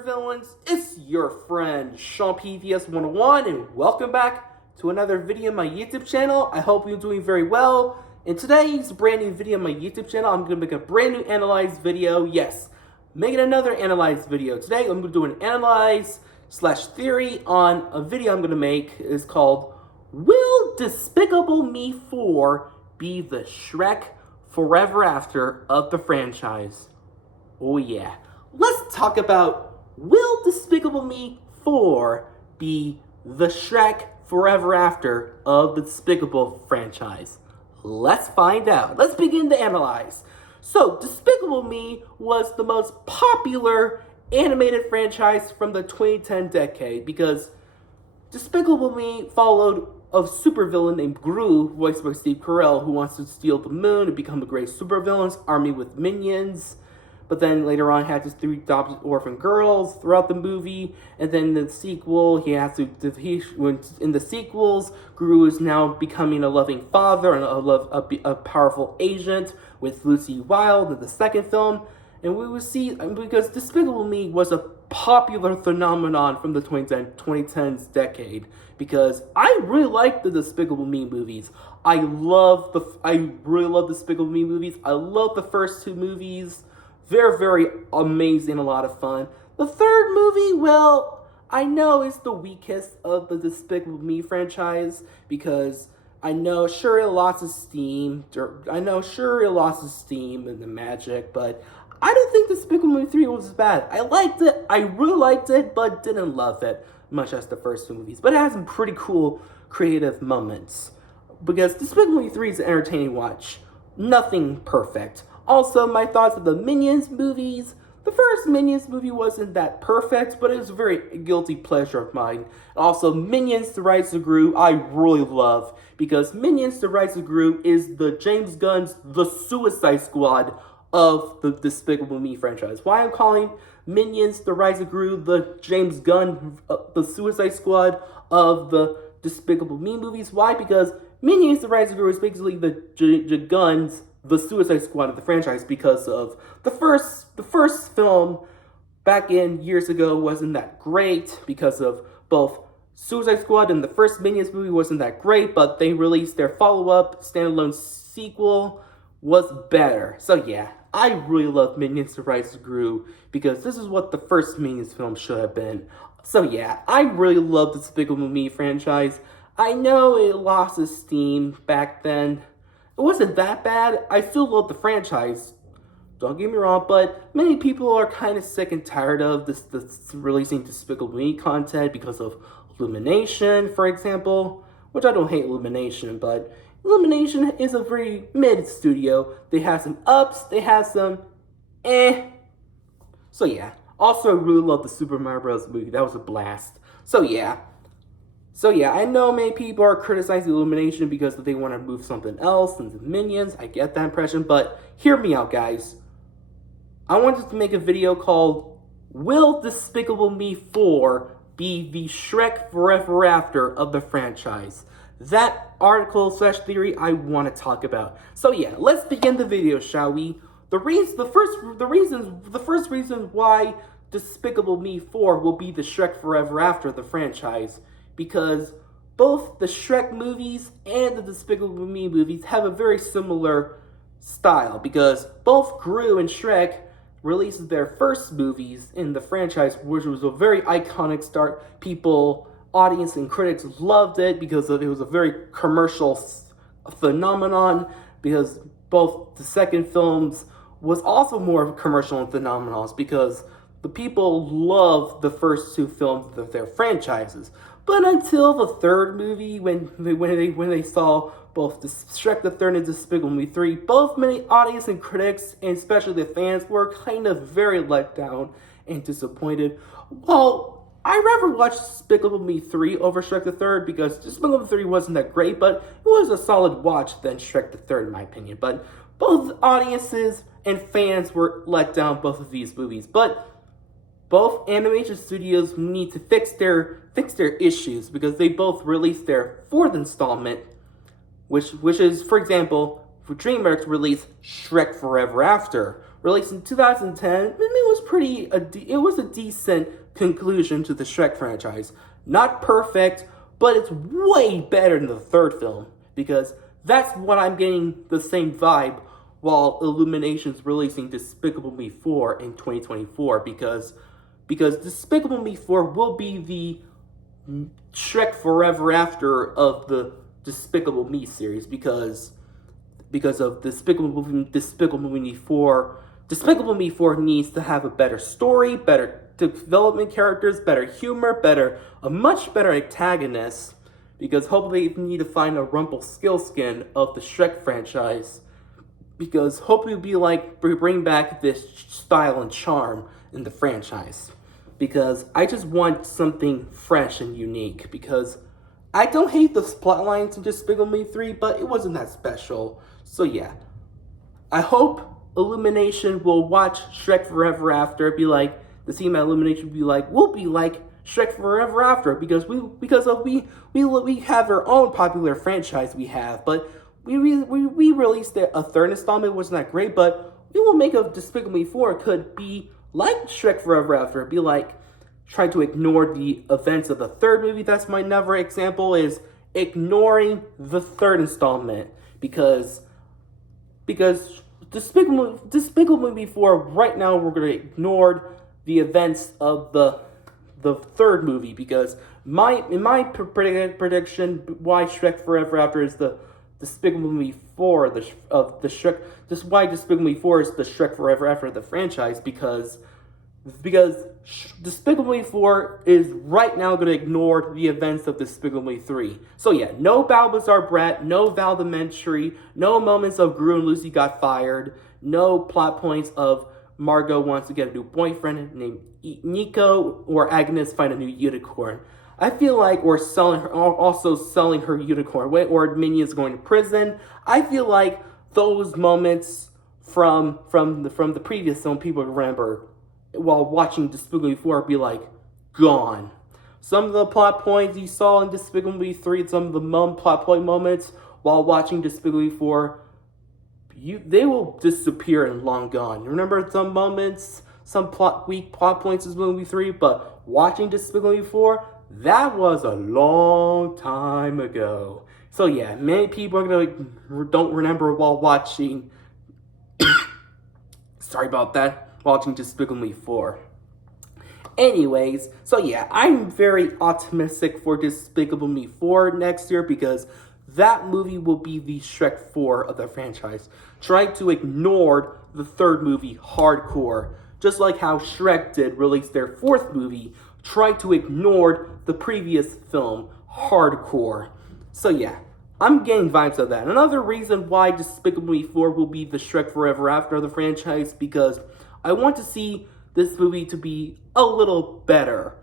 supervillains, it's your friend Sean PVS 101 and welcome back to another video on my YouTube channel. I hope you're doing very well. In today's brand new video on my YouTube channel, I'm going to make a brand new analyzed video. Yes, making another analyzed video. Today I'm going to do an analyze slash theory on a video I'm going to make. It's called Will Despicable Me 4 be the Shrek Forever After of the franchise? Oh yeah. Let's talk about, will Despicable Me 4 be the Shrek Forever After of the Despicable franchise? Let's find out. Let's begin to analyze. So, Despicable Me was the most popular animated franchise from the 2010 decade because Despicable Me followed a supervillain named Gru, voiced by Steve Carell, who wants to steal the moon and become a great supervillain's army with minions. But then later on, had his 3 adopted orphan girls throughout the movie, and then the sequel, in the sequels, Gru is now becoming a loving father and a powerful agent with Lucy Wilde in the second film. And we will see, because Despicable Me was a popular phenomenon from the 2010s decade, because I really like the Despicable Me movies. I really love Despicable Me movies. I love the first 2 movies. They're very amazing, a lot of fun. The third movie, well, I know it's the weakest of the Despicable Me franchise because I know sure it lost its steam. In the magic, but I don't think Despicable Me 3 was bad. I liked it. I really liked it, but didn't love it much as the first 2 movies. But it has some pretty cool creative moments because Despicable Me 3 is an entertaining watch. Nothing perfect. Also, my thoughts of the Minions movies. The first Minions movie wasn't that perfect, but it was a very guilty pleasure of mine. Also, Minions: The Rise of Gru, I really love, because Minions: The Rise of Gru is the James Gunn's The Suicide Squad of the Despicable Me franchise. Why I'm calling Minions: The Rise of Gru the James Gunn, the Suicide Squad of the Despicable Me movies. Why? Because Minions: The Rise of Gru is basically the Gunn's The Suicide Squad of the franchise, because of the first film back in years ago wasn't that great because of both Suicide Squad and the first Minions movie wasn't that great, but they released their follow-up standalone sequel was better. So yeah, I really love Minions: The Rise of Gru because this is what the first Minions film should have been. So yeah, I really love the Despicable Me franchise. I know it lost its steam back then. It wasn't that bad. I still love the franchise. Don't get me wrong, but many people are kind of sick and tired of this releasing Despicable Me content because of Illumination, for example. Which I don't hate Illumination, but Illumination is a very mid studio. They have some ups, they have some So yeah. Also, I really love the Super Mario Bros. Movie. That was a blast. So yeah, I know many people are criticizing Illumination because they want to move something else into Minions. I get that impression, but hear me out, guys. I wanted to make a video called, Will Despicable Me 4 be the Shrek Forever After of the franchise? That article slash theory I want to talk about. So yeah, let's begin the video, shall we? The first reason why Despicable Me 4 will be the Shrek Forever After of the franchise, because both the Shrek movies and the Despicable Me movies have a very similar style, because both Gru and Shrek released their first movies in the franchise, which was a very iconic start. Audience and critics loved it because it was a very commercial phenomenon, because both the second films was also more commercial and phenomenal because the people loved the first 2 films of their franchises. But until the third movie, when they saw both the Shrek the Third and Despicable Me 3, both many audience and critics, and especially the fans, were kind of very let down and disappointed. Well, I'd rather watch Despicable Me 3 over Shrek the Third because Despicable Me 3 wasn't that great, but it was a solid watch than Shrek the Third in my opinion. But both audiences and fans were let down both of these movies. But both animation studios need to fix their issues because they both released their 4th installment, which is, for example, for DreamWorks released Shrek Forever After, released in 2010. It was it was a decent conclusion to the Shrek franchise. Not perfect, but it's way better than the third film, because that's what I'm getting the same vibe while Illumination's releasing Despicable Me 4 in 2024, because Despicable Me 4 will be the Shrek Forever After of the Despicable Me series, because of Despicable Me 4. Despicable Me 4 needs to have a better story, better development characters, better humor, a much better antagonist, because hopefully they need to find a Rumpelstiltskin of the Shrek franchise, because hopefully it'll be like bring back this style and charm in the franchise, because I just want something fresh and unique, because I don't hate the plot lines in Despicable Me 3, but it wasn't that special. So yeah, I hope Illumination will watch Shrek Forever After, be like, the team at Illumination will be like, we'll be like Shrek Forever After, because we have our own popular franchise we have, but we released a third installment, wasn't that great, but we will make a Despicable Me 4 could be like Shrek Forever After, be like, try to ignore the events of the third movie. That's my another example, is ignoring the third installment, because Despicable Me 4, right now we're going to ignore the events of the third movie, because in my prediction, why Shrek Forever After is the Despicable Me 4 why Despicable Me 4 is the Shrek Forever After the franchise, because Despicable Me 4 is right now going to ignore the events of Despicable Me 3. So yeah, no Balbazar Brat, no Valdimentary, no moments of Gru and Lucy got fired, no plot points of Margot wants to get a new boyfriend named Nico, or Agnes find a new unicorn. I feel like we're selling her unicorn, or Minnie's going to prison. I feel like those moments from the previous film, people remember while watching Despicable Me 4 be like, gone. Some of the plot points you saw in Despicable Me 3, some of the plot point moments while watching Despicable Me 4, they will disappear and long gone. You remember some moments, some weak plot points in Despicable Me 3, but watching Despicable Me 4, that was a long time ago. So yeah, many people don't remember while watching sorry about that, watching Despicable Me 4. Anyways, so yeah, I'm very optimistic for Despicable Me 4 next year, because that movie will be the Shrek 4 of the franchise. Try to ignore the third movie hardcore, just like how Shrek did release their fourth movie. Try to ignore the previous film hardcore. So yeah, I'm getting vibes of that. Another reason why Despicable Me 4 will be the Shrek Forever After of the franchise, because I want to see this movie to be a little better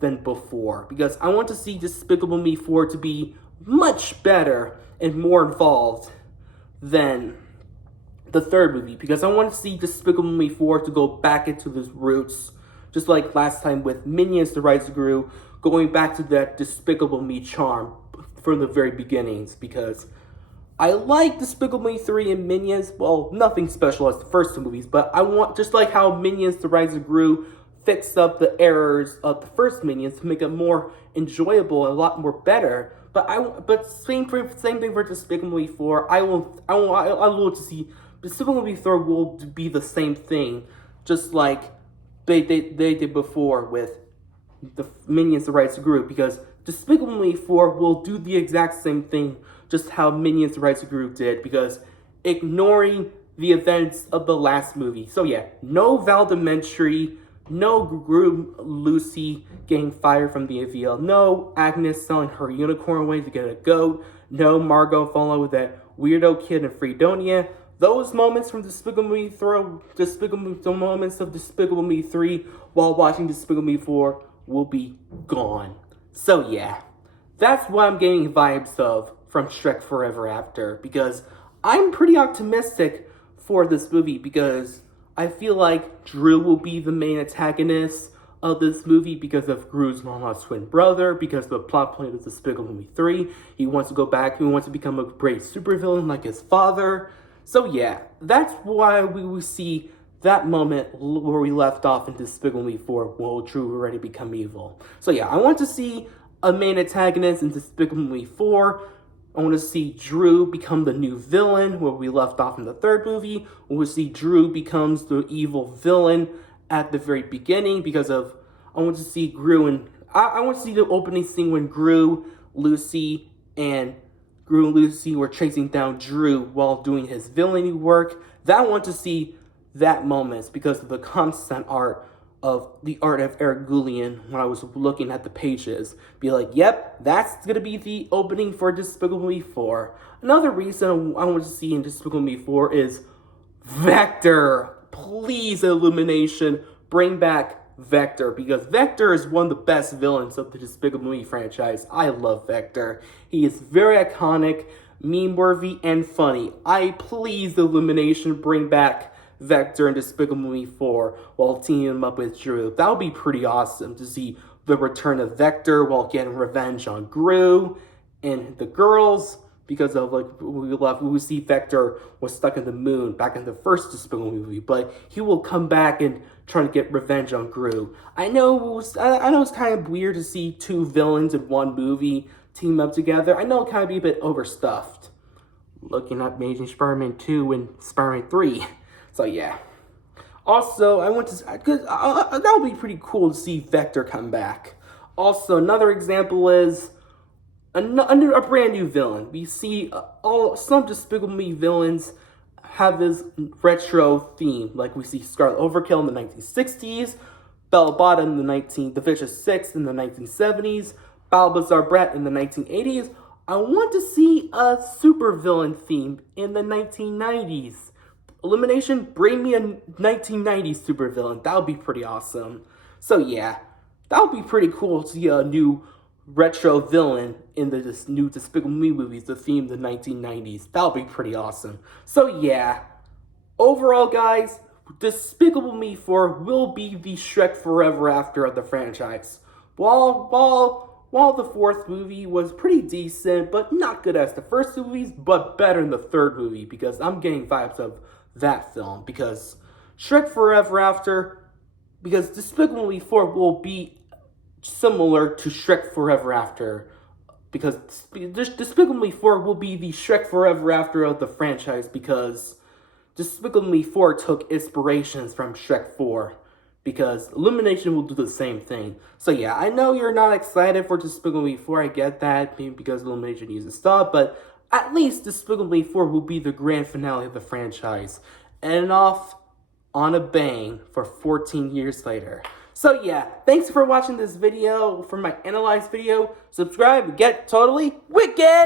than before, because I want to see Despicable Me 4 to be much better and more involved than the third movie, because I want to see Despicable Me 4 to go back into its roots, just like last time with Minions: The Rise of Gru, going back to that Despicable Me charm from the very beginnings, because I like Despicable Me 3 and Minions, well, nothing special as the first two movies, but I want, just like how Minions: The Rise of Gru fixed up the errors of the first Minions to make it more enjoyable and a lot more better, but same thing for Despicable Me 4. I will to see Despicable Me 4 will be the same thing, just like they did before with the Minions: The Rise of Gru, because Despicable Me 4 will do the exact same thing, just how Minions: The Rise of Gru did, because ignoring the events of the last movie. So yeah, no Valdimentary, no Gru Lucy getting fired from the AVL, no Agnes selling her unicorn away to get a goat, no Margot falling with that weirdo kid in Fredonia. Those moments from Despicable Me 3, moments of Despicable Me 3 while watching Despicable Me 4 will be gone. So yeah, that's what I'm getting vibes of from Shrek Forever After, because I'm pretty optimistic for this movie, because I feel like Drew will be the main antagonist of this movie because of Gru's mama's twin brother, because of the plot point of Despicable Me 3. He wants to go back, he wants to become a great supervillain like his father. So yeah, that's why we will see that moment where we left off in Despicable Me 4, will Drew already become evil. So yeah, I want to see a main antagonist in Despicable Me 4. I want to see Drew become the new villain where we left off in the third movie. I want to see Drew becomes the evil villain at the very beginning because of, I want to see Gru and, I want to see the opening scene when Gru, Lucy were chasing down Drew while doing his villainy work. I want to see that moment because of the concept art of the art of Eric Gullion when I was looking at the pages. Be like, yep, that's going to be the opening for Despicable Me 4. Another reason I want to see in Despicable Me 4 is Vector. Please, Illumination, bring back Vector, because Vector is one of the best villains of the Despicable Me franchise. I love Vector. He is very iconic, meme-worthy, and funny. Please, Illumination, bring back Vector in Despicable Me 4 while teaming him up with Drew. That would be pretty awesome to see the return of Vector while getting revenge on Gru and the girls, because of like we see Vector was stuck in the moon back in the first Despicable Me movie, but he will come back and try to get revenge on Gru. I know it's kind of weird to see two villains in one movie team up together. I know it kind of be a bit overstuffed. Looking at Amazing Spider-Man 2 and Spider-Man 3. So yeah. Also, I want to, because that would be pretty cool to see Vector come back. Also, another example is a brand new villain. We see some Despicable Me villains have this retro theme. Like we see Scarlet Overkill in the 1960s, Bella Bottom in the Vicious Six in the 1970s, Balbazar Brett in the 1980s. I want to see a supervillain theme in the 1990s. Illumination, bring me a 1990s supervillain. That would be pretty awesome. So yeah, that would be pretty cool to see a new retro villain in the new Despicable Me movies, the theme of the 1990s. That would be pretty awesome. So yeah, overall guys, Despicable Me 4 will be the Shrek Forever After of the franchise. While the fourth movie was pretty decent, but not good as the first two movies, but better than the third movie, because I'm getting vibes of that film, because Shrek Forever After, because Despicable Me 4 will be similar to Shrek Forever After, because Despicable Me 4 will be the Shrek Forever After of the franchise, because Despicable Me 4 took inspirations from Shrek 4, because Illumination will do the same thing. So yeah, I know you're not excited for Despicable Me 4, I get that, maybe because Illumination uses stuff, but at least Despicable Me 4 will be the grand finale of the franchise. And off on a bang for 14 years later. So yeah, thanks for watching this video, for my analyze video. Subscribe and get totally wicked!